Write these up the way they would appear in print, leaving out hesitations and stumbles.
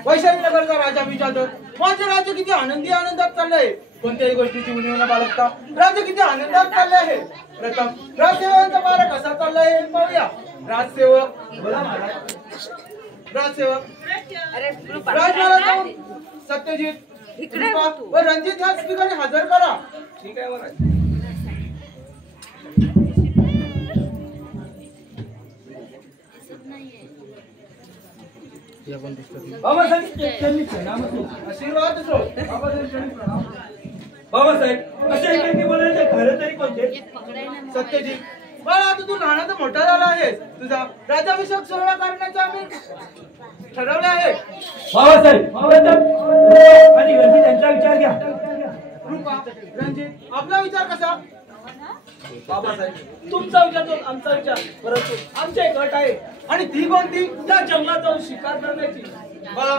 वैशालीनगरचा राजा विचारतो माझे राज्य किती आनंदात चाललंय कोणत्याही गोष्टीची उणीव न बाळगता राज्य किती आनंदात चालले आहे प्रथम राजसेवकांचा पारा कसा चाललाय हे पाहूया राजसेवक बोला महाराज राजसेवक राजमहाराज सत्यजित व रणजित ह्या ठिकाणी हजर करा ठीक आहे महाराज आशीर्वाद बाबासाहेब असे एकेकी बोलायचे खरं तरी कोणते सत्यजित बाळा आता तू लहान तर मोठा झाला आहेस तुझा राज्याभिषेक सोहळा करण्याचा आम्ही ठरवले आहे बाबासाहेब आणि रणजित यांचा विचार घ्या रणजित आपला विचार कसा बाबासाहेब तुमचा विचार तो आमचा विचार परंतु आमची एक अट आहे आणि ती कोणती त्या जंगलात जाऊन शिकार करण्याची बाळा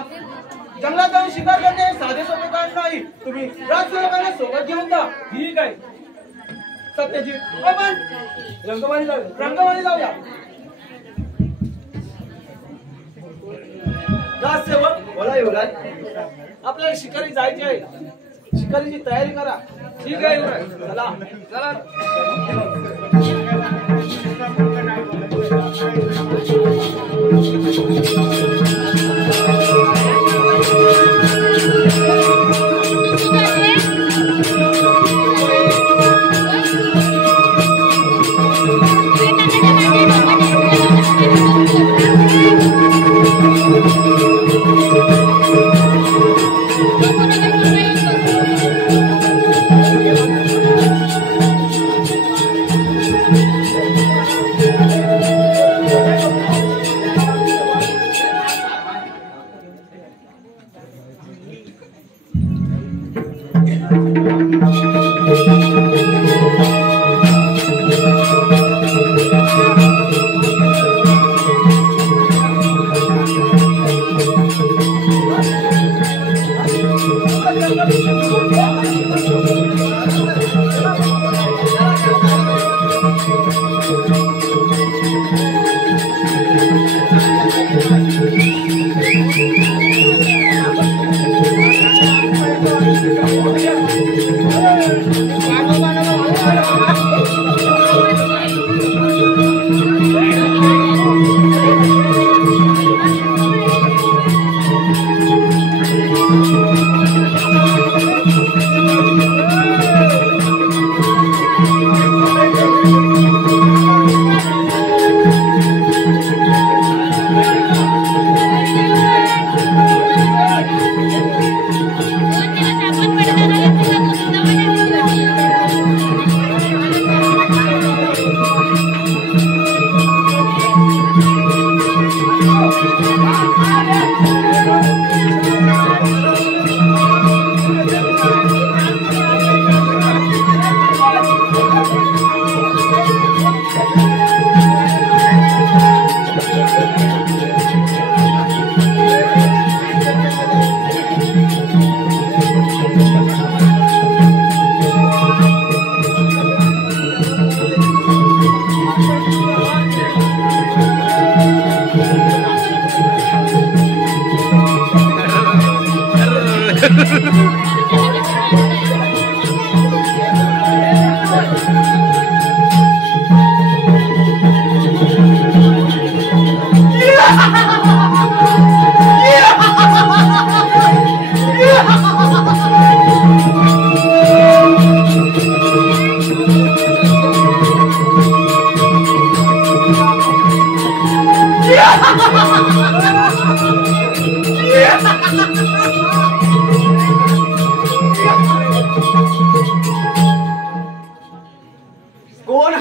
जंगलात जाऊन शिकार करणे साधे सोपे काम नाही तुम्ही राजसेवकांना सोबत घेऊन जा ठीक आहे सत्यजित आपण रंगवाणी जाऊया राजसेवक बोला युवराज आपल्याला शिकारी जायचे आहे शिकारीची तयारी करा ठीक आहे युवराज चला चला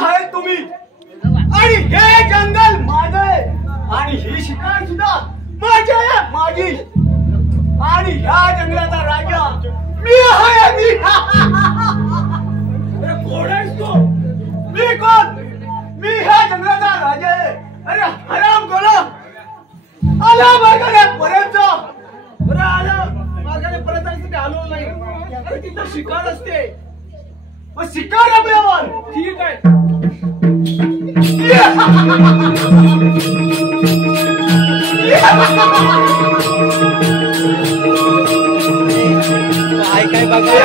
आहे तुम्ही आणि हे जंगल माझं आहे आणि ही शिकार सुद्धा माझी आहे, माझी. आणि ह्या जंगलाचा राजा मी आहे. मी कोण आहेस तू? मी कोण? मी ह्या जंगलाचा राजा आहे. अरे हराम कोला आला मार्गाने परत जा. बरं आलं मार्गाने परत जायचं आलो नाही. अरे तिथं शिकार असते. मग शिकार आपल्यावर ठीक आहे. काय बघा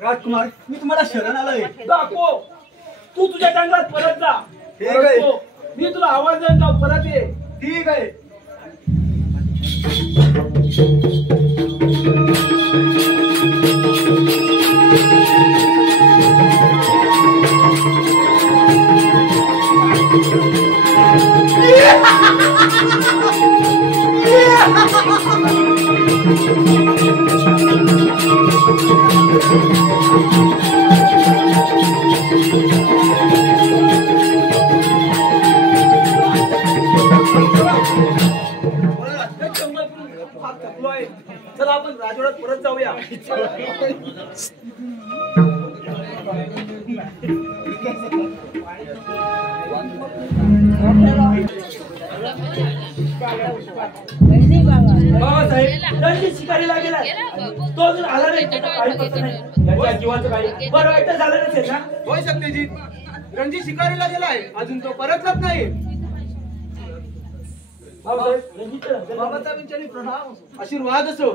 राजकुमार, मी तुम्हाला शरण आलोय. दाखव तू तुझ्या जंगलात परत जा. ठीक आहे. मी तुला आवाज देऊन जाऊ परत ये. ठीक आहे. चला आपण राजवाड्यात परत जाऊया. बाबासाहेब रणजित शिकारीला गेला. तो अजून आला नाही. काही पत्ता नाही त्याच्या जीवाचं काही. बरं वाईट झालं नसेल ना? होय सत्यजित, रणजित शिकारीला गेलाय, अजून तो परतलाच नाही. बाबासाहेबांच्या प्रणाम, आशीर्वाद असो.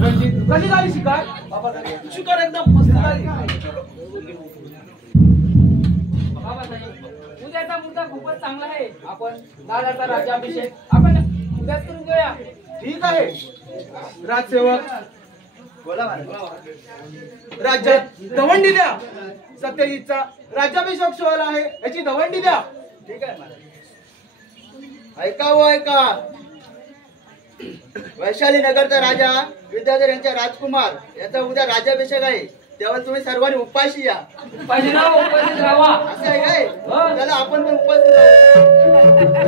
रणजित कशी झाली शिकार? बाबासाहेब शिकार एकदम मस्त झाली. बाबासाहेब उद्याचा मुद्दा खूपच चांगला आहे. आपण दादाचा राज्याभिषेक आपण उद्याच करून घेऊया. ठीक आहे. राजसेवक राज्यात दवंडी द्या. सत्यजितचा राज्याभिषेक सोहळा आहे, याची दवंडी द्या. ठीक आहे महाराज. ऐका व ऐका. वैशाली नगरचा राजा विद्याधर यांचा राजकुमार याचा उद्या राज्याभिषेक आहे. तेव्हा तुम्ही सर्वांनी उपाशी या. उपाशी राहा. असं आहे काय? त्याला आपण पण उपाशी राहू.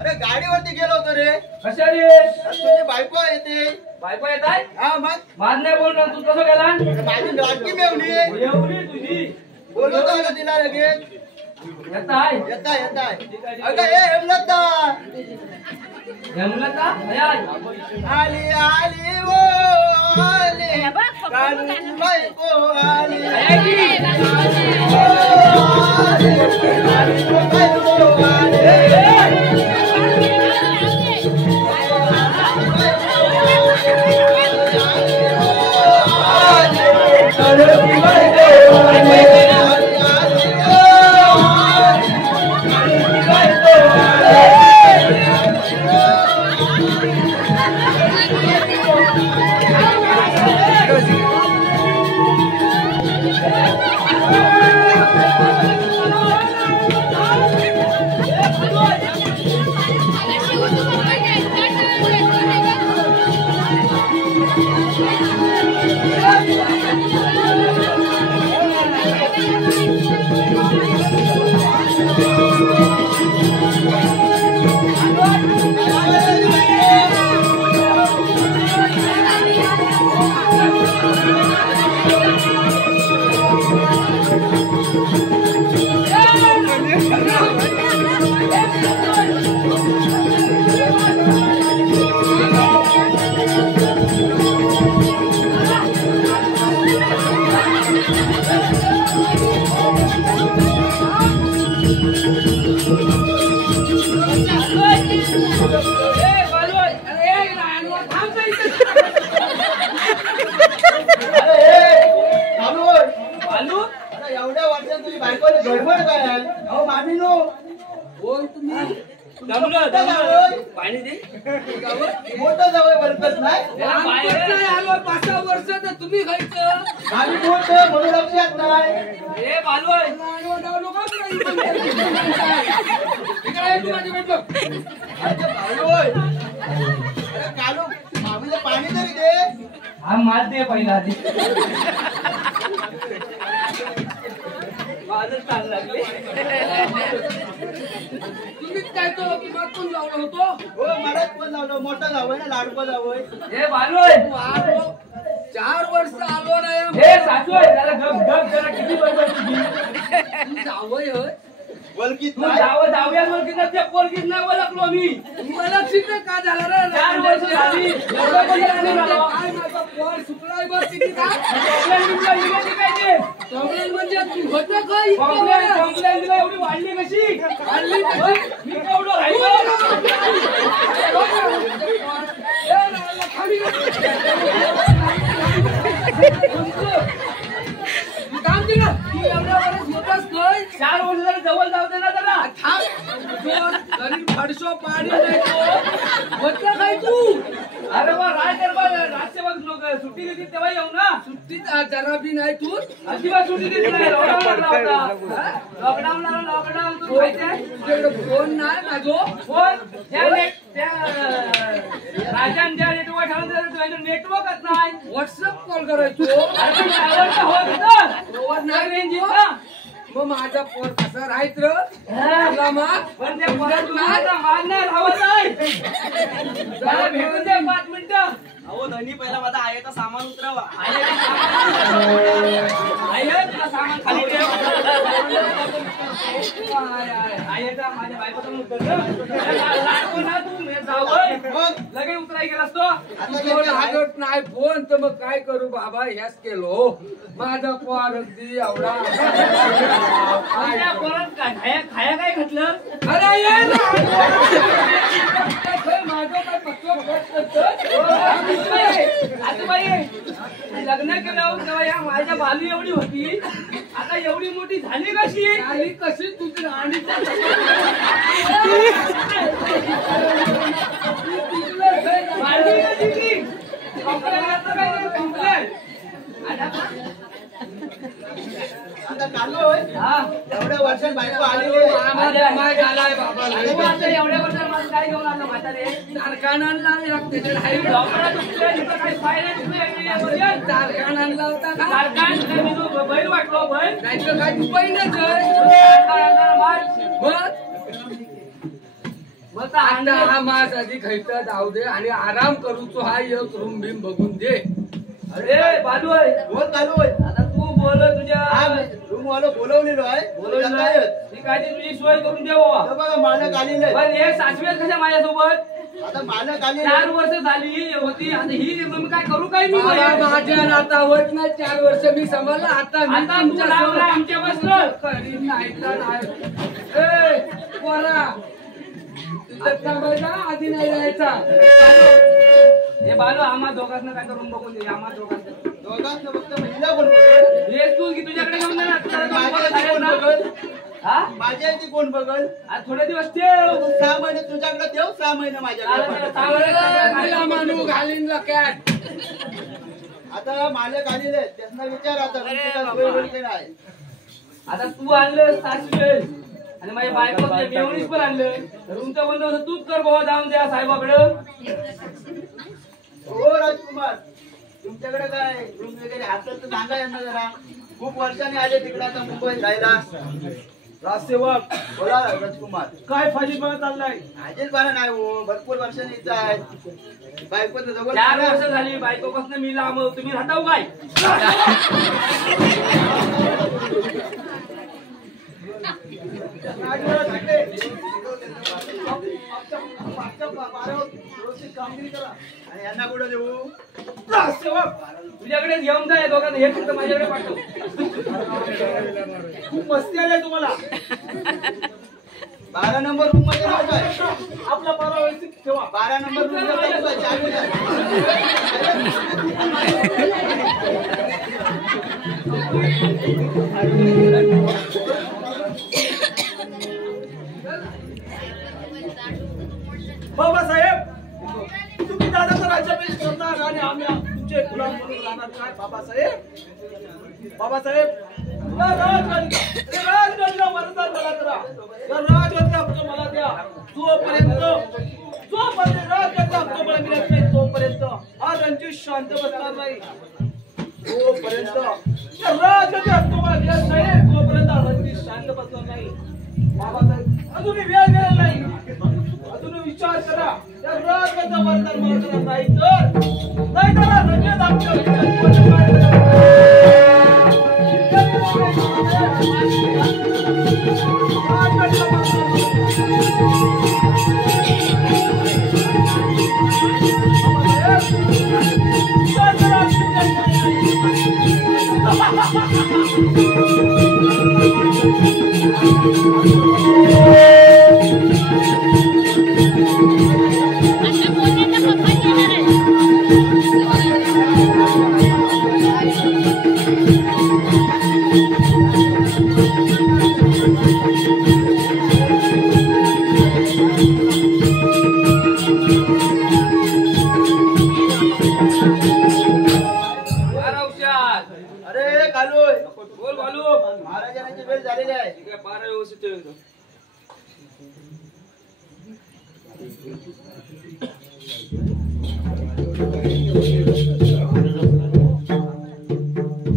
अरे गाडीवरती गेलो होतो रे. कशा रे? तुझी बायको येते. बायको येत आहे? हा मग माझ नाही बोल ना. तू कसं गेला? माझी लाडकी मेवणी एवढी तुझी बोलवतो ना तिला लगेच. येत आहे? येता येता. अगं हे हेमलता हेमलता आली आली वो आली कानून बायको आली बायको आली. बालू अरे लहान थांब इथे बालू अरे एवढ्या वर्षात तुझी बायकोने गडबड काय आहे? अहो मामी नो कोण तुम्ही पाणी दे मोठं जवळ बोलतच नाही नाही आलो 5-6 वर्ष तर तुम्ही खायचं आम्ही मोठं म्हणून लक्षात नाही ए बालू कालू मामीला पाणी तरी दे हा माल दे पहिला आधी माझं चाल लागले तुम्हीच काय तो मागून लावलं होतो हो मलाच पण लावलं मोठं जावं ना लाडकं जावं हे बालोय 4 वर्ष आलो नाही हे सासूय त्याला गप गप जरा किती बरोबर तुझी जावय वलकीत तू नाही जाव्या बोलकीत त्या पोरकीत नाही ओळखलो मी मला शिकत का झालं रे 4 वर्ष झाली एवढं कधी आली मला काय माझा पोर सुकलाय बघ किती का प्रॉब्लेम म्हणजे तू होतं का कॉम्प्लेन एवढी वाढली कशी वाढली कशी? मी केवढं राहिलो काम दिलं तू एवढ्या वर्ष होतास काय 4 वर्ष झालं जवळ जाऊ दे ना जरा गरीब फडशो पाणी नाही तो होतं काय तू अरे बा राजसेवक लोक सुट्टी देतील तेव्हा येऊ ना सुट्टीत जरा बी नाही तू अजिबात सुट्टी देत नाही लॉकडाऊन तू माहिती तुझ्याकडे फोन नाही ना जो फोन त्या राजान ज्या नेटवर्क ठेवलं नेटवर्कच नाही व्हॉट्सअप कॉल करायचो अरे पण टावर तर होत होतं. रोवर नाही रेंज रेंज येतं. मग माझा पोर कसा राहायच र मग पण त्या पोरात माझा मान नाही राहत नाही. मला भेटून दे 5 मिनिटं. अहो धनी पहिला माझा आयचा सामान उतरावा आहे तुला सामान खाली ठेव. आयचा माझ्या बायकोचा मुद्दा लागतो ना तू जावं मग लगेच उतराय गेलास तो फोन लागत नाही फोन तर मग काय करू बाबा ह्याच केलो माझा पोर अगदी एवढा त्या पोरात खाया काय घातलं अरे ये ना. माझं काय पक्क आजोबाई लग्न केलं तेव्हा या माझ्या बालू एवढी होती आता एवढी मोठी झाली कशी आणि कशी तुझी राणी वाढली कशी ती? कंप्लेंट करतो काय नाही, कंप्लेंट. आता चालू होय हा. एवढ्या वर्षात बायको आलेली आहे. आम्हाला माय झालाय बाबा तू आता एवढ्या वर्षात माझं काय घेऊन आलं म्हातारे कारखान्याला लागते डॉक्टरला दुखले, तिथं काही फायदा दुखले, या वर्षात. कारखान्याला लावता का कारखान, काय मी तो बैल वाटलो बैल नाही तर काय तू पहिलंच आता हा मास आधी खायचा जाऊ दे आणि आराम करूचो हा एक रूम बिम बघून दे अरे बालू आहे बोल चालू होय आता तू बोल तुझ्या रूम वाला बोलवलेलो आहे बोलवलं जाता येत. ती काय ती तुझी सोय करून दे बाबा आता बघा मालक आलेले आहे. पण हे सासवेत कशा माझ्यासोबत आता मालक आलेले 4 आहे. वर्ष झाली होती आता ही मी काय करू काय मी बाबा, माझ्या आता होत नाही 4 वर्ष मी समजलं आता मी आता तू लावलाय आमच्या बसलं करीन नाही तर नाही ए, पोरा तिथं थांबायचा आधी नाही जायचा हे बालू आम्हा दोघांना काय करून बघून दे आम्हा दोघांना दोघांचं फक्त महिला कोण बघल हे तू की तुझ्याकडे घेऊन जा ना. तुला दोन पोरं माझ्या झालेत कोण ना. बघल हा माझ्या इथे कोण बघल आज थोडे दिवस ठेव 6 महिने तुझ्याकडे देऊ 6 महिने माझ्याकडे मला मानू घालीन लक्यात आता मालक आलेले आहेत. त्यांना विचार आता तुमची काय सोय होईल की नाही. आता तू आणलं सासवे आणि माझ्या बायको मेवणीच पण आणलं रूमचा बंदोबस्त तूच कर बाबा जाऊन द्या साहेबाकडं हो राजकुमार तुमच्याकडे काय रूम वगैरे हातात तर सांगा यांना जरा खूप वर्षांनी आले तिकडे आता मुंबईत राहायला राजसेवक बोला राजकुमार काय फाजीलपणा चाललाय आजील पारा नाही हो भरपूर वर्षांनी इथं आहे बायको तर जवळ 4 वर्ष झाली बायकोपासून मी लांब तुम्ही राहताव काय कामगिरी करा आणि यांना कुठं देऊ तुझ्याकडे घेऊन जा या दोघांना हे फक्त माझ्याकडे पाठव खूप मस्ती आली तुम्हाला 12 नंबर रूम मध्ये राहू काय आपला परवा 12 नंबर रूम मध्ये तुला चावी द्या. बाबासाहेब, तुम्ही दादाचा राज्याभिषेक करणार आणि आम्ही तुमचे गुलाम म्हणून राहणार काय बाबासाहेब? बाबासाहेब, या राजगाडीला वरदान मला करा. या राजगाडीचा हक्क मला द्या. जोपर्यंत राजगाडीचा हक्क मला मिळत नाही तोपर्यंत हा रणजित शांत बसणार नाही. जोपर्यंत या राजगाडीचा हक्क मला मिळत नाही तोपर्यंत हा रणजित शांत बसणार नाही. बाबासाहेब, अजूनही वेळ गेलेला नाही. अजून विचार करा. या राजगाडीचा वरदान मला करा. नाही तर रणजित आमच्या महाराजांची वेळ झालेली आहे.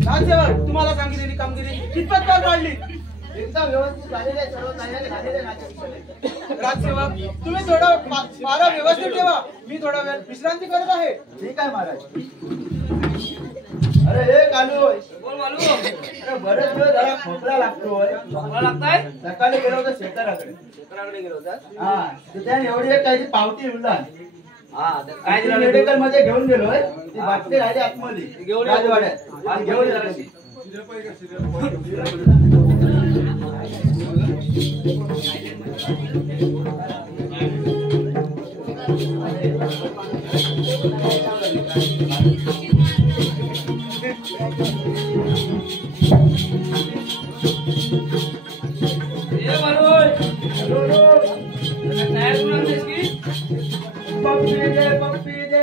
राजसेवक, तुम्हाला सांगितलेली कामगिरी कितपत पार पाडली? एकदम व्यवस्थित झालेले आहे. सर्व तयारी झालेले आहे. राजसेवक, तुम्ही थोडा मारा व्यवस्थित ठेवा. मी थोडा वेळ विश्रांती करत आहे. ठीक आहे महाराज. अरे हे कालू, बोल बालू. अरे बरेच वेळ झाला खोकला लागतोय. मला लागताय. सकाळी गेलो होतो शेताकडे गेलो होता. हा, त्याने एवढी एक काही पावती उडला. हा, काय दिलं मेडिकल मध्ये घेऊन गेलोय. ती बाटली राहिली आतमध्ये घेऊन राजवाड्यात. हा, घेऊन जा जराशी.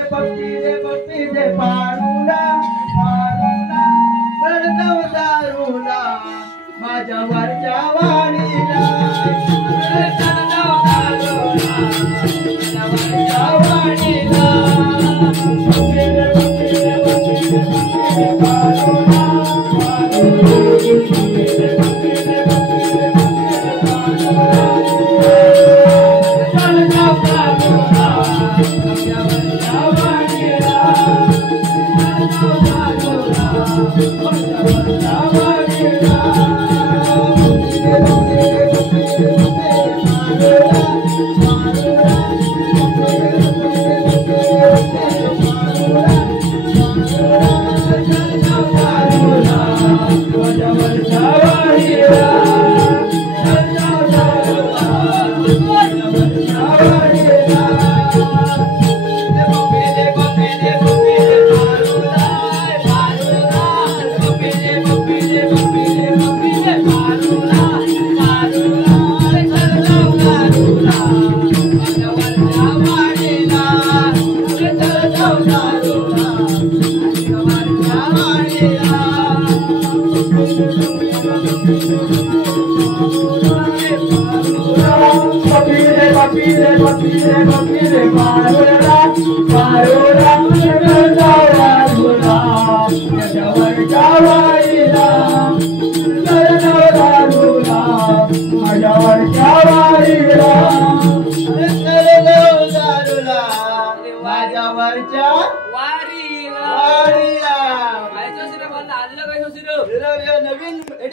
पप्पी दे पारूला पारूला सरदव दारूला माझ्या वरच्या वाडीला सरदव दारूला माझ्या वरच्या वाडीला पप्पी दे पारूला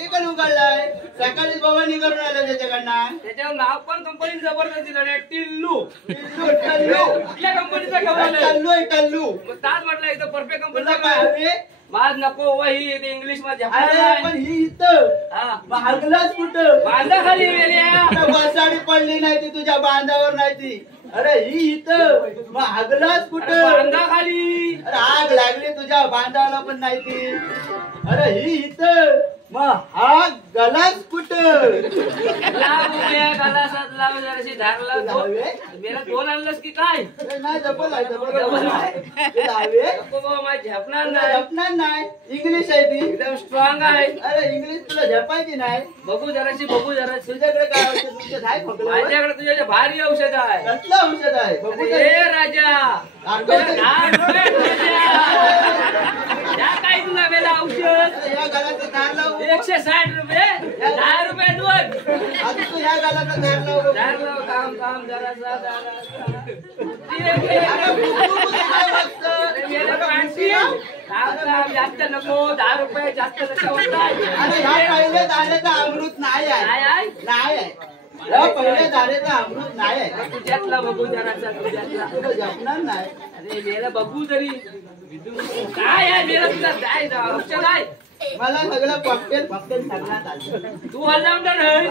आर्टिकल उघडलाय सकाळी बाबांनी करून आलं त्याच्याकडनं. त्याच्यावर नाव पण कंपनी जबरदस्त दिलं टिल्लू. टल्लू कुठल्या कंपनीचा ठेवलं टल्लू आहे टल्लू. मग ताज म्हटलं एकदम परफेक्ट तुला कंपनीचा काय हवे? माझ नको वही ते इंग्लिश मध्ये अरे पण ही इथं महागलाच कुठं बांधा खाली वेल्या बसाडी पडली नाही ती तुझ्या बांधावर नाही ती. अरे ही इथं महागलाच कुठं बांधा खाली अरे आग लागली तुझ्या बांधाला पण नाही ती. अरे ही इथं मग हा गलाच कुठं लाव उभ्या गालासात लाव जराशी धार लाव लावे? मेला दोन आणलंस की काय अरे नाही जपल आहे जपल आहे. ते लावे नको बाबा माझी झेपणार तुला नाही झेपणार नाही. इंग्लिश आहे ती. एकदम स्ट्रॉंग आहे अरे इंग्लिश तुला झेपायची नाही. बघू जराशी तुझ्याकडे काय औषध तुमचं आहे खोकल्यावर? माझ्याकडे तुझ्या भारी औषध आहे कसलं औषध आहे बघू अरे तरी. राजा आठवतं? 10 रुपये द्या काय तुला मेला औषध अरे या गालाचं धार लावू. 160 रुपये 10 रुपये नोट आता तू या गालाचं धार लावू. धार लाव काम जरासा अरे बुकू काय वाटतं? काम जास्त नको 10 रुपये जास्त नको अरे ह्या पहिल्या धारेचं अमृत नाही आहे. नाही आहे. या पहिल्या धारेचं अमृत नाही आहे. तुझ्यातला बघू जरासा तुझ्यातला तुला झेपणार नाही. अरे मेला बघू तरी काय आहे मेला तुला जाय औषध आहे मला सगळं कॉकटेल फॉकटेल सगळ्यात आलं. तू ऑलराऊंडर आहे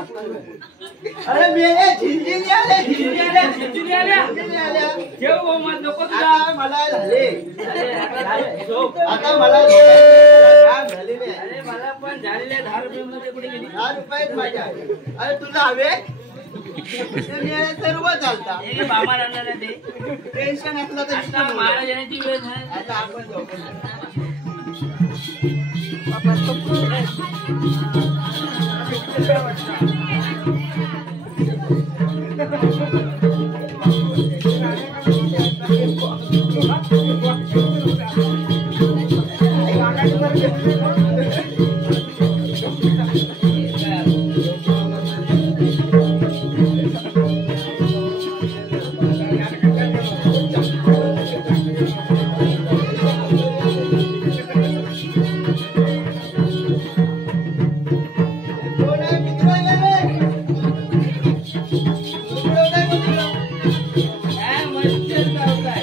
अरे मेले झिंजिनी आले झिंजुरी आल्या झिंजिनी आल्या. ठेव भाऊ मत नको तुला आता मला झाले. अरे आता झोप. आता मला काम झालेले आहे. अरे मला पण झालेले 10 रुपये मध्ये कुठे गेली 10 रुपये माझ्या. अरे तुला हवे ते मेले सर्व चालता. हे बाबा राहणार आहे ते टेन्शन असलं तर आता महाराज येण्याची वेळ आहे आता आपण झोपून. कोण आहे मित्र गेले? मित्र काय मित्र? काय मच्छर चावताय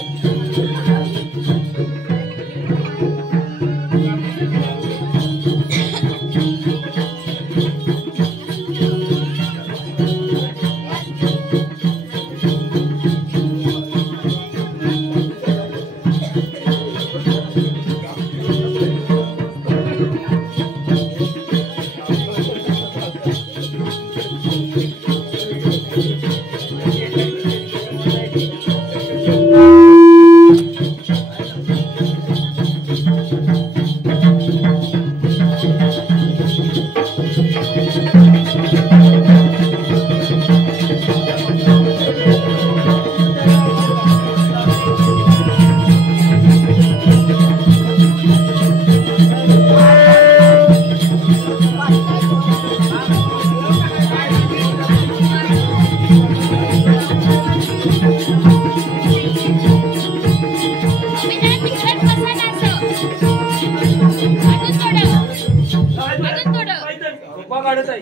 रुपा काढत आहे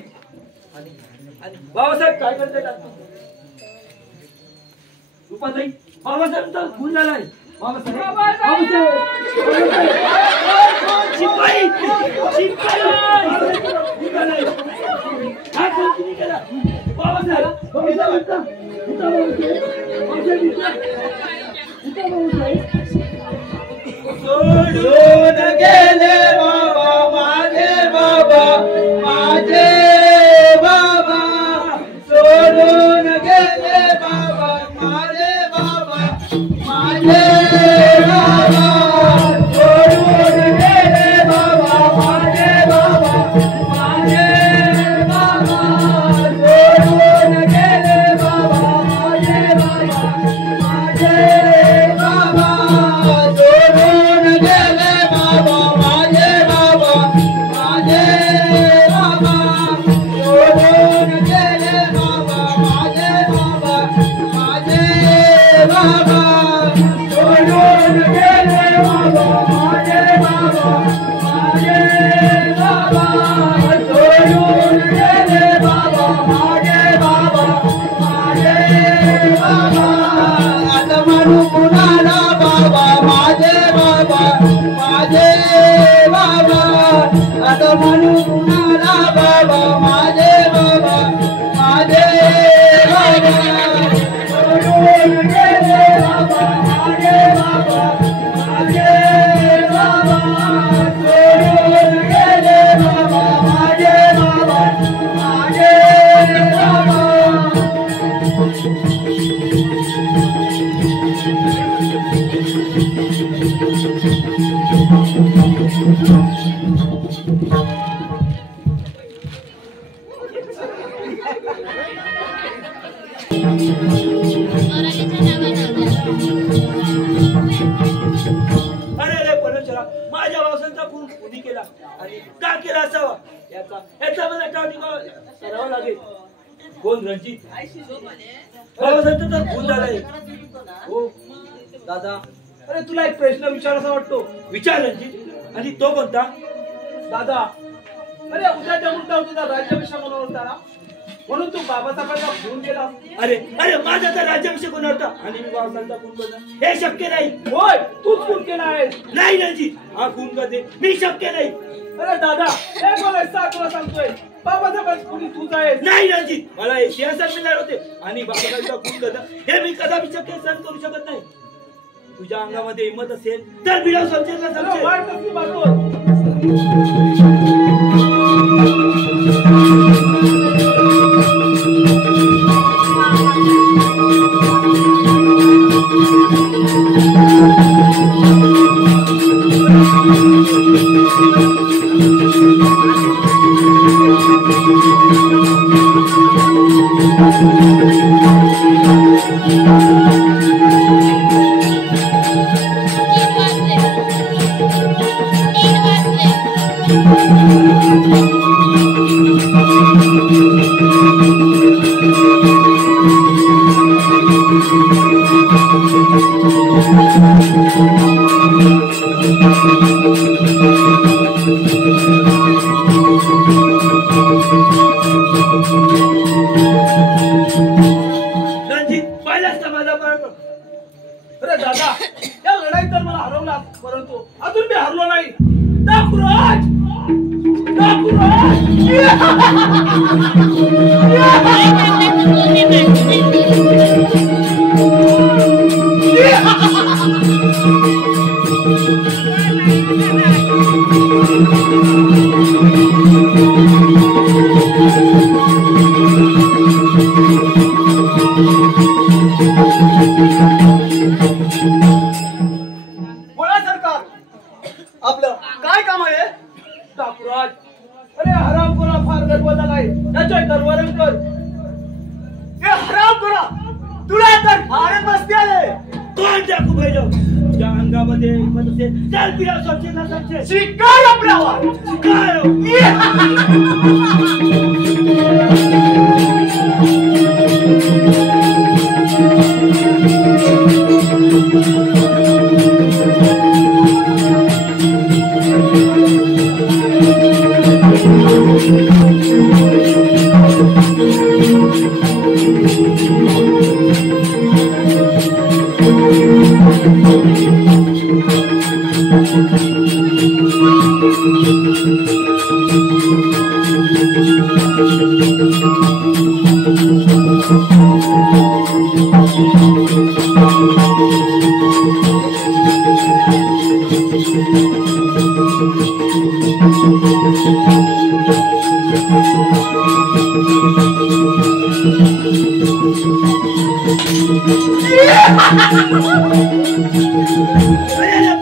बाबासाहेब काय करताय रुपाताई बाबासाहेब तर खून झालाय बाबासाहेब शिपाई काय तुम्ही केला बाबासाहेब सोडून गेले बाबा माझे बाबा माझे बाबा सोडून गेले बाबा माझे बाबा माझे बाबा सोडून गेले बाबा माझे बाबा माझे बाबा सोडून गेले बाबा माझे बाबा माझे बाबा सोडून गेले बाबा माझे बाबा माझे बाबा सोडून गेले बाबा माझे बाबा माझे बाबा सोडून गेले अरे रे परमेश्वरा, माझ्या वासांचा खून कोणी केला आणि का केला असावा याचा मला टाळा करावा लागेल. कोण रणजित? वासांचा तर खून झालाय. हो दादा, अरे तुला एक प्रश्न विचारायचा वाटतो. विचार रणजित. आणि तो कोणता? दादा, अरे उद्याच्या मुद्दा तुझा राज्याभिषेक होणार होता ना, म्हणून तू बाबासाहेबांना फोन केला. अरे अरे माझा तर राज्याभिषेक होणार होता आणि मी वासांचा खून करणार हे शक्य नाही. होय, तूच फोन केला आहे. नाही रणजित, हा खून करते मी शक्य नाही. अरे दादा, हे बोलायचं तुला सांगतोय, बाबासाहेबांची खुनी तूच आहे. नाही रणजित, मला हे सिंहासन मिळणार होते आणि बाबासाहेबांचा खून करणं हे मी कदापि शक्य सहन करू शकत नाही. तुझ्या अंगामध्ये हिंमत असेल तर बिडाव समजेल ना अरे समजेल. वाट कसली बाजूवर. अरे दादा, या लढाईत तर मला हरवला, परंतु अजून मी हरलो नाही. डाकुराज, बोला सरकार, आपलं काय काम आहे? डाकुराज, अरे हरामखोरा फार गर्व झालाय, त्याच्या दरबारण कर. हे हराम करा, तुला तर फारच मस्ती आले. कोण टाकू बैल तुझ्या अंगामध्ये हिंमत असेल तर बिडाव समजेल ना समजेल. शिकार आपल्यावर. शिकार.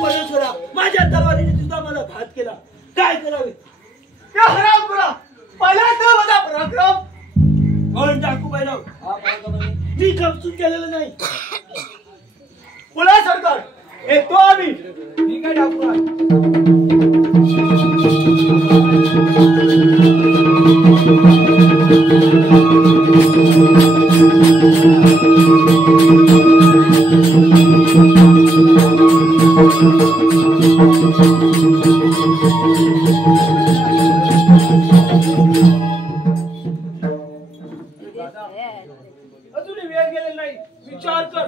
परमेश्वरा, माझ्या तलवारीने तुझा मला घात केला, काय करावे? हे हराम करा, पहिला तर माझा पराक्रम. कोण टाकू बैल? मी कमसून केलेलं नाही. बोला सरकार, येतो आम्ही. ठीक आहे डाकुराज. अजूनही वेळ गेलेला नाही, विचार कर.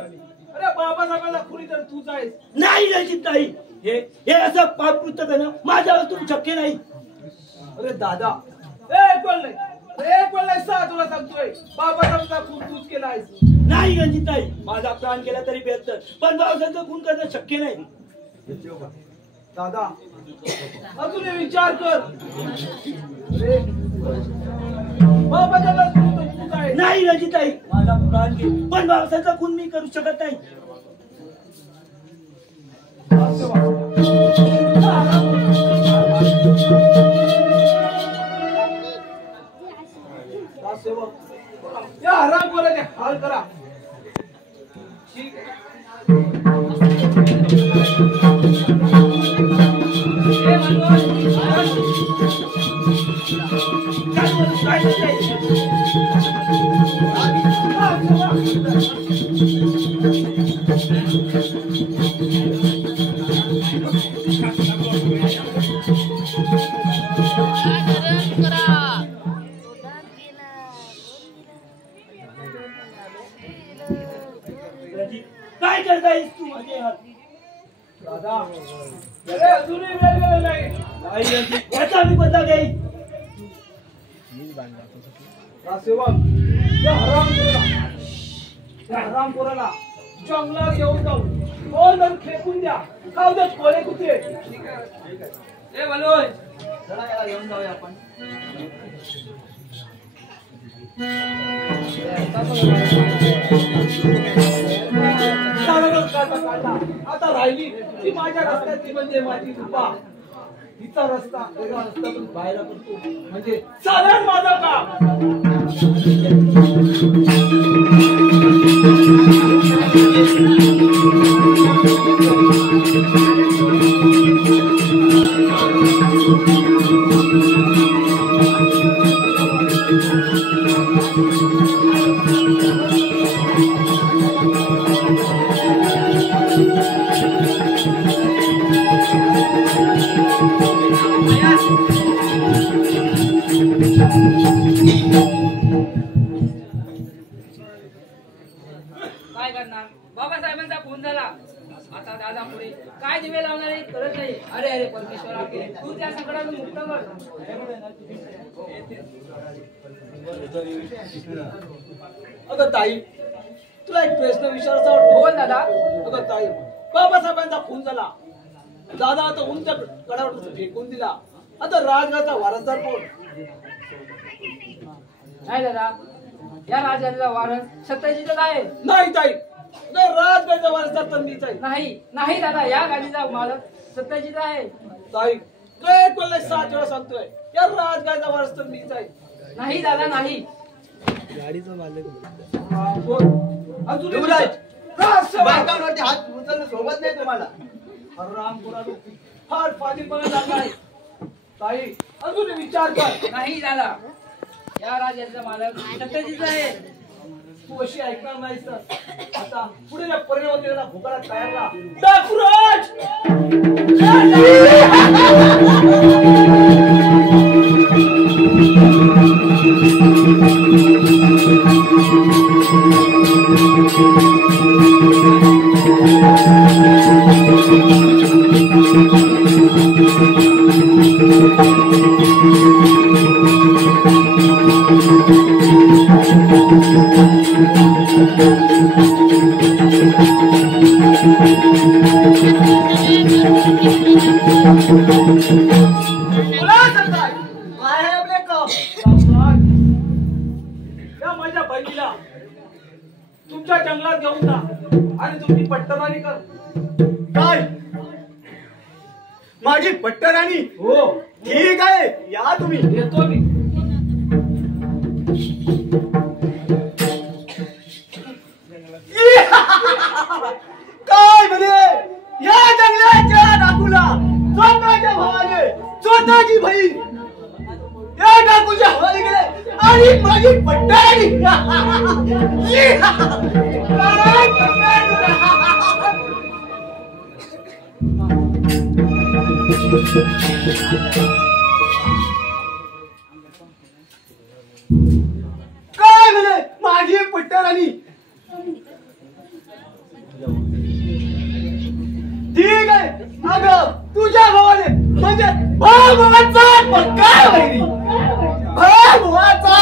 अरे बाबासाहेबांना खुनी तर तूच आहेस. नाही रणजित नाही, हे असं पाप कृत्य करणं माझ्यावर तुम्ही शक्य नाही. अरे दादा, ए कोण नाही, एक वेळेला तुला सांगतोय बाबाचा तुझा खून तूच केला आहेस. नाही गंजिताई, माझा प्राण केला तरी बेहतर, पण भावसाचा खून करणं शक्य नाही. दादा अजून विचार कर. बाबाचा खून काय नाही रंजिताई, माझा प्राण घे, पण भावसाचा खून मी करू शकत नाही. या हरामखोराचे हाल करा. काय करतायस तू माझे हात? दादा अजूनही वेळ गेलेला नाही. याचा मी बदला घेईन. सेवक या हरामखोराला जंगलात घेऊन जाऊ, दोन फेकून द्या, खाऊ द्या कोळे कुठे. ए बलोय चला याला घेऊन जाऊया आपण. आता राहिली ती माझ्या रस्त्याची म्हणजे माझी कृपा. हिचा रस्ता वेगळा रस्ता पण बाहेर करतो म्हणजे चालेल माझं काम. काय करणार? बाबासाहेबांचा फोन झाला. आता दादा पुढे काय दिवे लावणार आहे कळत नाही. अरे अरे परमेश्वरा, तू त्या संकटातून मुक्त कर. अगं ताई, तुला एक प्रश्न विचारायचा वाटतो. बोल दादा. अगं ताई, बाबासाहेबांचा खून झाला. दादा आता उंच गडावर फेकून दिला. आता राजगाचा वारसदार कोण? नाही दादा, या राजाचा वारस सत्यजित आहे. नाही ताई, नाही राजगाचा वारसदार तर मीच आहे. नाही नाही दादा, या गाडीचा मालक सत्यजित आहे. ताई काय बोलले 7 वेळा सांगतोय, या राजगाचा वारस तर मीच आहे. नाही दादा नाही. अजून युवराज, राज बायकांवरती हात उचलणं सोबत नाही तुम्हाला. रामपुराला फार फाजीलपणा लागलाय. ताई अजून विचार कर. नाही दादा, या राजाचा मालक सत्यजित आहे. तू अशी ऐकणार नाहीस तर आता पुढे या परिणवतेला भुकाला तयार राहा. डाकुराज या माझ्या बहिणीला तुमच्या जंगलात घेऊन जा आणि तुमची पट्टराणी कर. काय माझी पट्टराणी? हो ठीक आहे, या तुम्ही. येतो मी. काय म्हणे, या जंगलाच्या डाकूला स्वतःच्या भावाने स्वतःची बहीण या डाकूच्या हवाली गेले आणि माझी पट्टराणी. काय म्हणे माझी पट्टराणी? ठीक आहे, अगं तुझ्या भावाने म्हणजे भावाचा पक्का वैरी, भावाचा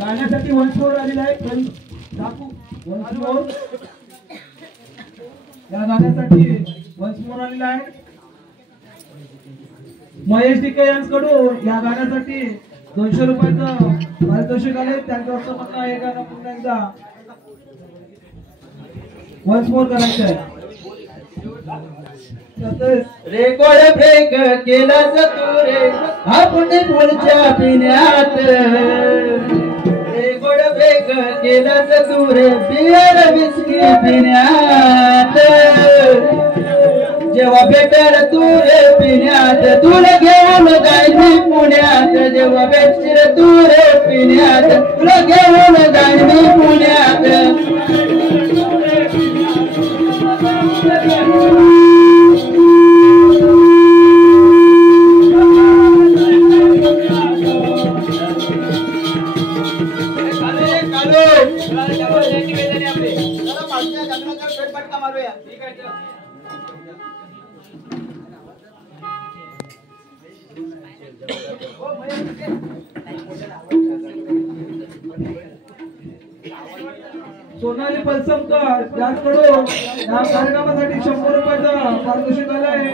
गाण्यासाठी वंशमोर आलेला आहे या गाण्यासाठी वंशमोर आलेला आहे महेश टिके यांच्याकडून या गाण्यासाठी 200 रुपयाचं पारितोषिक आले. त्यांचं असं म्हणणं आहे गाणं पुन्हा एकदा वंशमोर करायचं आहे. रेकॉर्ड ब्रेक केला तू रे आपण पुढच्या पिण्यात रेकॉर्ड ब्रेक केला तू रे बियर विस्की पिण्यात जेव्हा भेटेल तू रे पिण्यात तुला घेऊन जाईल मी पुण्यात जेव्हा भेटशील तू रे पिण्यात तुला घेऊन जाईल मी पुण्यात सोनाली पलसमकर यांच्याकडून या कार्यक्रमासाठी 100 रुपयाचं पारितोषिक आलंय.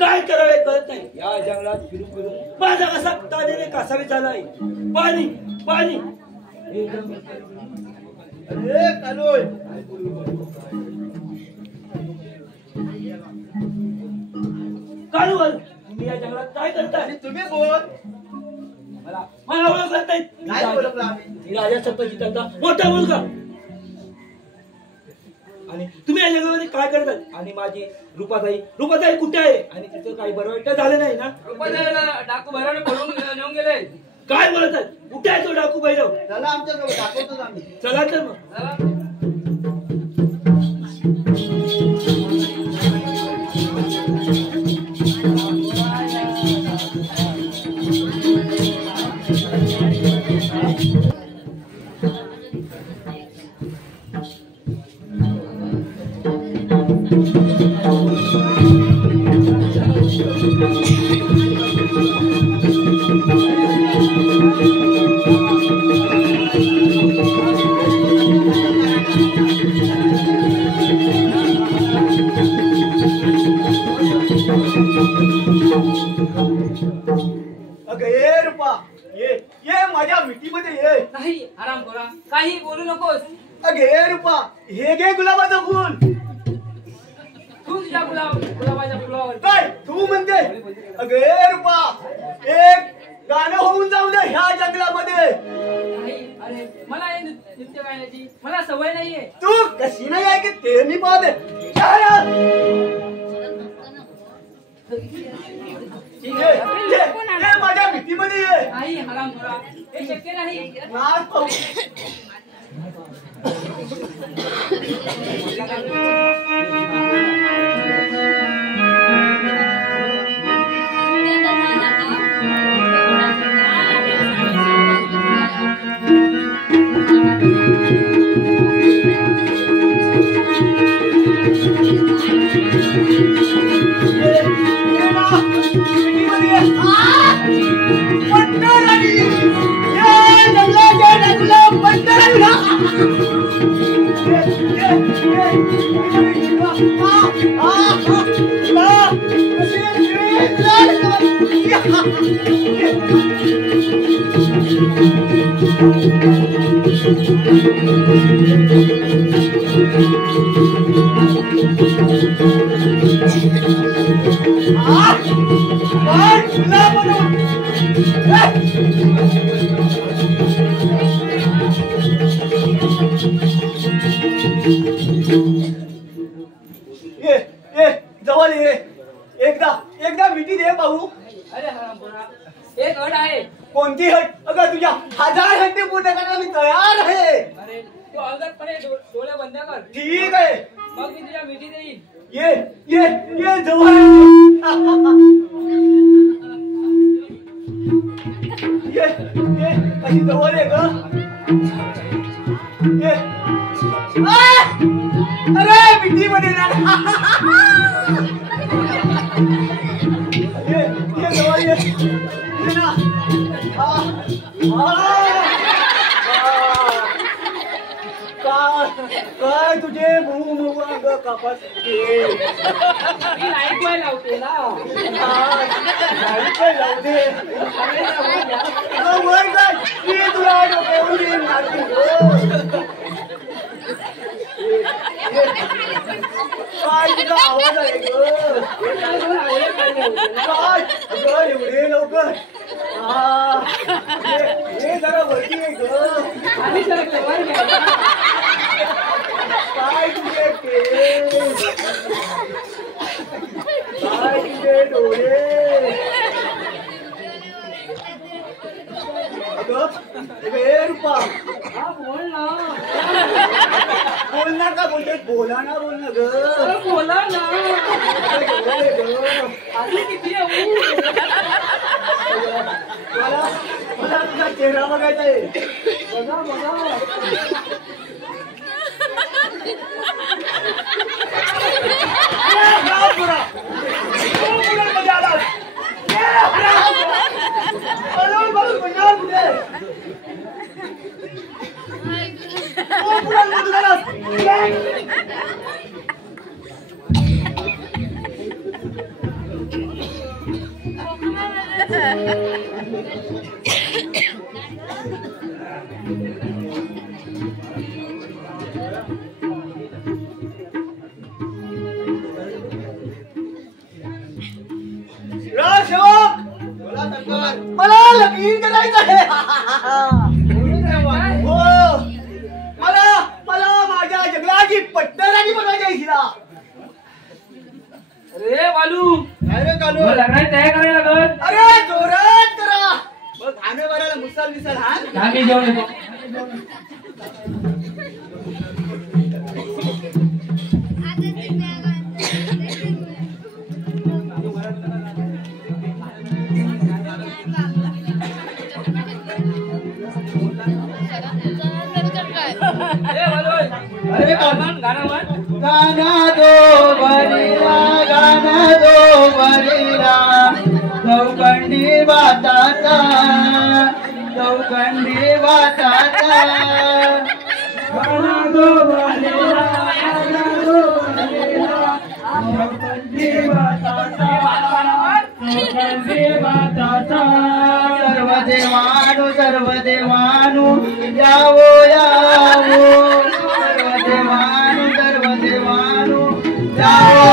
काय करावे कळत नाही या जंगलात फिरून फिरून माझा कसा तानेने कासावी झालाय. पाणी पाणी अरे कालोय काढू तुम्ही या जंगलात काय करताय. तुम्ही बोल मला ओळखत नाही. नाही ओळखला आम्ही. राजा सत्यजितांचा मोठा मुलगा आणि तुम्ही या जंगलामध्ये काय करतात. आणि माझी रूपाताई कुठे आहे आणि तिचं काही बरं वाईट झालं नाही ना. रुपाताईला डाकू भैरवने पळून नेऊन गेले. काय बोलतात. कुठे आहे तो डाकू भैरव. चला आमच्याजवळ दाखवतो आम्ही. चला तर मग चला. नाही आराम करा काही बोलू नकोस. अगे रूपा हे घे गुलाबाचं फुल. तू तुझ्या गुलाबाच्या फुलावर काय तू म्हणते. अगे रूपा एक गाणं होऊन जाऊ दे ह्या जंगलामध्ये. नाही अरे मला हे नृत्य गायण्याची मला सवय नाहीये. तू कशी नाही आहे की ते मी पाहते. ठीक आहे. ये माझ्या भीतीमध्ये ये. नाही हरामखोरा हे शक्य नाही. नाच पाहू. जवळ ये. एकदा मिठी दे पाहू. अरे हरामखोरा एक अट आहे. कोणती हट? अगं तुझ्या 1000 हट्टी पूर्ण करायला मी तयार आहे. अरे तू अलगदपणे डोळे बंद कर. ठीक आहे. मग मी तुझ्या मिठी देईन. ये ये ये जवळ ये ये अशी जवळ आहे ग. ये अरे मिठी मध्ये ये जवळ ये ना. काय तुझे मऊ अंग कापास मी लाईट वाय लावते ना. लावते वर काय मी तुला डोक्यावर येईन नाचीन. काय तुझा आवाज आहे ग. काय अगं एवढे लवकर. हे जरा वरती आहे ग. आम्ही सरकलो वर घ्या. काय तुझे केस, काय तुझे डोळे. अगं हे रूपा हा बोल ना. बोलणार का बोलते. बोला ना बोल ना ग. अरे बोला ना. आधी किती आहे. मला मला तुझा चेहरा बघायचा आहे. बघा बघा. मला लगीन करायचं आहे. हो मला माझ्या जंगलाची पट्टराणी बनवायची आहे तिला. अरे बालू काय रे कालू. लग्नाची तयारी करायला लागत. अरे जोरात करा. बघ खाणे भरायला मुसाल विसाल हा. आम्ही जेवण येतो. अरे गाना दो बरीला चौकंडी बाताचा गाना दो बरीला चौकंडी बाताचा सर्व देवानु यावो सर्व देवानु यावो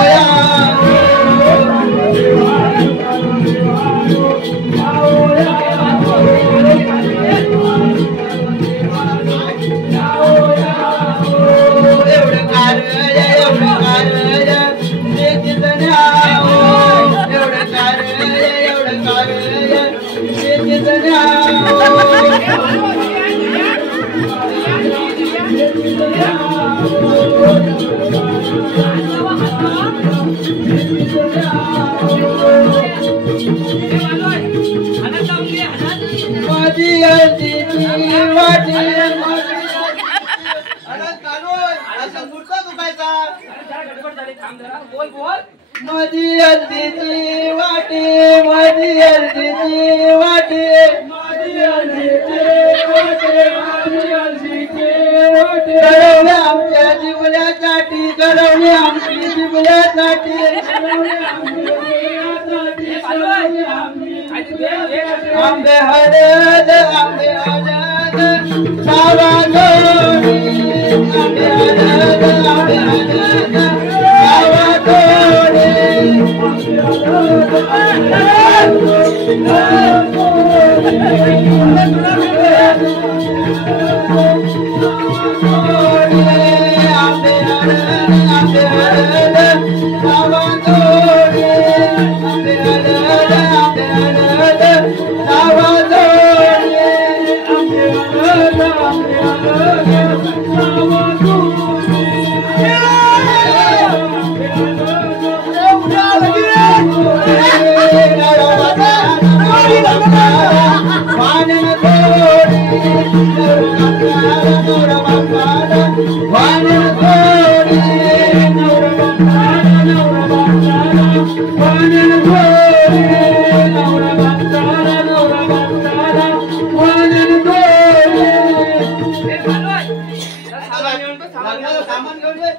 वाटे अरे कानोय असा मुर्ता दुखायचा जरा गडबड झाली थांब जरा बोल बोल मधी अर्धीची वाटे मधी अर्धीची वाटे मधी अर्धीची वाटे मधी अर्धीची वाटे गरवले आमच्या जिवल्यासाठी गरवले आमची जिवल्यासाठी आंबे हळद सावा जोडी आंबे हळद सावा जोडी सामान घेऊन ये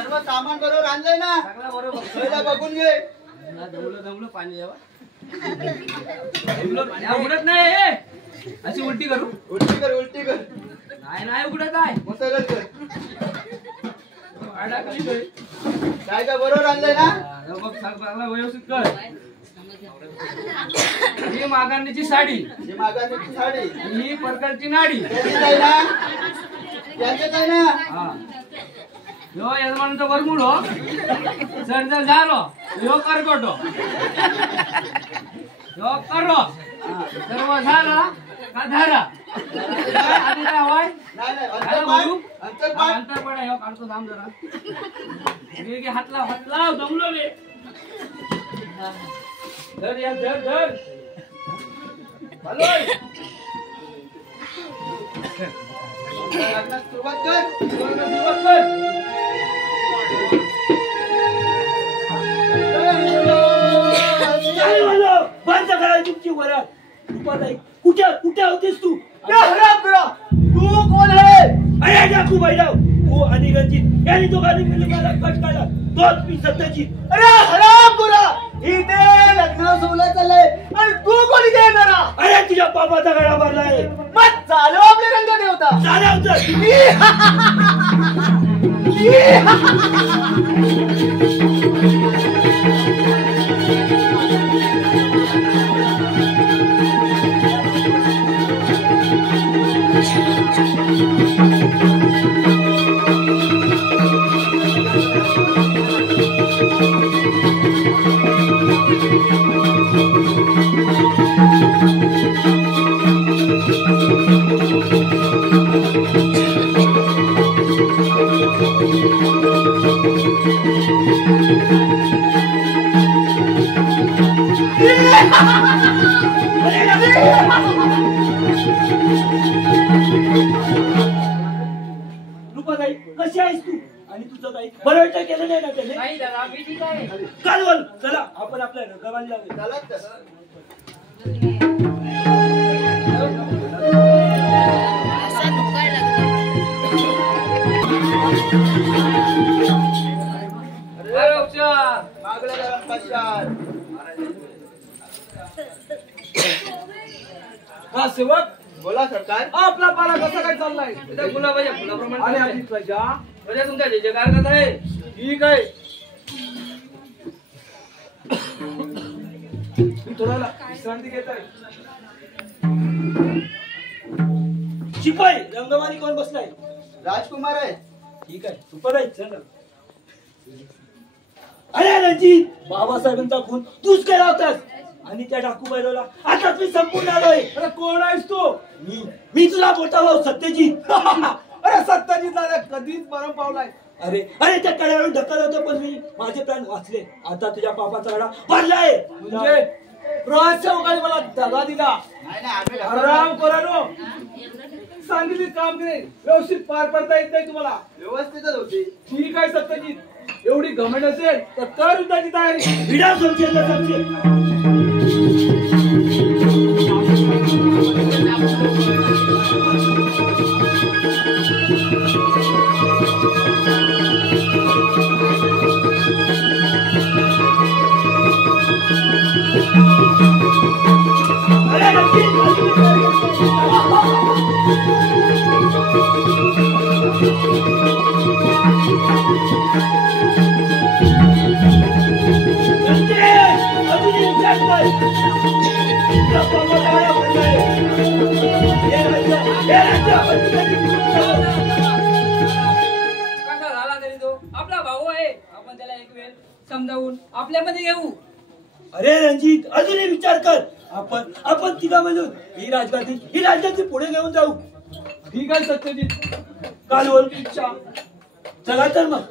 सर्व सामान बरोबर आणलंय ना सगळं बघून घे दमलं पाणी यावं उघडत नाही अशी उलटी करू उलटी कर नाही नाही उघडत आहे मसाला कर काय काय बरोबर आणलंय ना बघ चांगला व्यवस्थित कर ही मागांनीची साडी ही मागाची साडी ही परकरची नाडी यांच्यात आहे ना हा यो यजमानचा वरमुडो सर जर झालो यो करकोटो यो करो सर्व झाला का धारा आधी काय होय अंतर पडा यो काढतो थांब जरा हात लाव जमलो रे धर या धर चालोय सुरुवात कर बंद करा तुमची वरात कुठे होतीस तू तू कोण आहे अरे जाकू बैलाव तू आणि रंजित यांनी दोघांनी मिळून मला कट काढला 2 पीस सत्ताची अरे हरामखोरा इथे लग्न सोहळा चाललाय आणि तू कोणी देणार अरे तुझ्या बाबाचा गळा भरलाय मग चालव आपले रंग देवता चालवचं रुपाताई कशी आहेस तू आणि तुझं काही बरं केलं नाही ना त्याने नाही दादा मी ठीक आहे कालवल चला आपण आपल्या रंगावाला जाऊया चालत मागल्या जरा पश्चात हा सेवक बोला बोला सरकार. आपला पाला कसा काय चाललाय इथं गुलाबाच्या आणि फुलाप्रमाणे आधी प्रजा प्रजा तुमचा जय जयकार करत आहे. ठीक आहे. मी थोडा विश्रांती घेत आहे. शिपाई रंगवाली कोण बसलाय? राजकुमार आहे. ठीक आहे सुपर आहे चल. अरे रणजित बाबासाहेबांचा खून तूच केला होतास आणि त्या डाकू बैलाला आता मी संपूर्ण आलोय. अरे कोण आहेस तू? मी तुला मोठा भाऊ सत्यजित. अरे सत्ताजीत दादा कधीच मरण पावलाय. अरे अरे त्या कड्यावरून ढकल होतं पण मी माझे प्राण वाचले. आता तुझ्या पापाचा रडा भरलाय. म्हणजे राजसेवकाने मला दगा दिला. नाही नाही आम्ही आराम करा नो. सांगितले काम केले व्यवस्थित पार पडता येत नाही तुम्हाला. व्यवस्थितच होती. ठीक आहे सत्यजित, एवढी घमंड असेल तर कर युद्धाची तयारी. विडा समजेल ना समजेल. अरे कसा झाला तरी तो आपला भाऊ आहे. आपण त्याला एक वेळ समजावून आपल्यामध्ये घेऊ. अरे रणजित अजूनही विचार कर. आपण तिघा मिळून ही राजगादी पुढे घेऊन जाऊ. ठीक आहे सत्यजित, काल बोल इच्छा. चला तर मग.